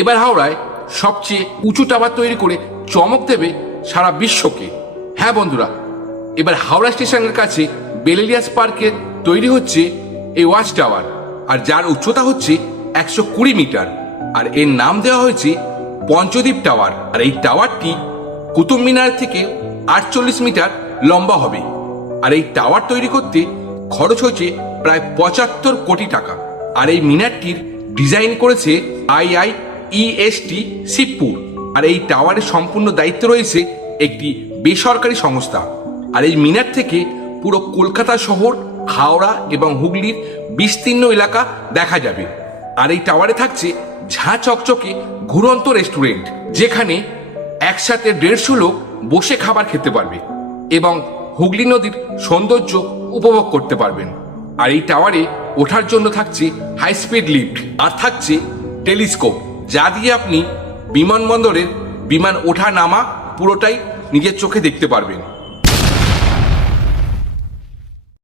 এবার হাওড়ায় সবচেয়ে উঁচু টাওয়ার তৈরি করে চমক দেবে সারা বিশ্বকে। হ্যাঁ বন্ধুরা, এবার হাওড়া স্টেশনের কাছে বেলেলিয়াস পার্কে তৈরি হচ্ছে এই ওয়াচ টাওয়ার, আর যার উচ্চতা হচ্ছে 120 মিটার, আর এর নাম দেওয়া হয়েছে পঞ্চদ্বীপ টাওয়ার। আর এই টাওয়ারটি কুতুব মিনার থেকে 48 মিটার লম্বা হবে। আর এই টাওয়ার তৈরি করতে খরচ হয়েছে প্রায় 75 কোটি টাকা। আর এই মিনারটির ডিজাইন করেছে IIEST শিবপুর। আর এই টাওয়ারের সম্পূর্ণ দায়িত্ব রয়েছে একটি বেসরকারি সংস্থা। আর এই মিনার থেকে পুরো কলকাতা শহর, হাওড়া এবং হুগলির বিস্তীর্ণ এলাকা দেখা যাবে। আর এই টাওয়ারে থাকছে ঝাঁ চকচকে ঘুরন্ত রেস্টুরেন্ট, যেখানে একসাথে 150 লোক বসে খাবার খেতে পারবে এবং হুগলি নদীর সৌন্দর্য উপভোগ করতে পারবেন। আর এই টাওয়ারে ওঠার জন্য থাকছে হাই স্পিড লিফট, আর থাকছে টেলিস্কোপ, যা দিয়ে আপনি বিমানবন্দরের বিমান ওঠা নামা পুরোটাই নিজের চোখে দেখতে পারবেন।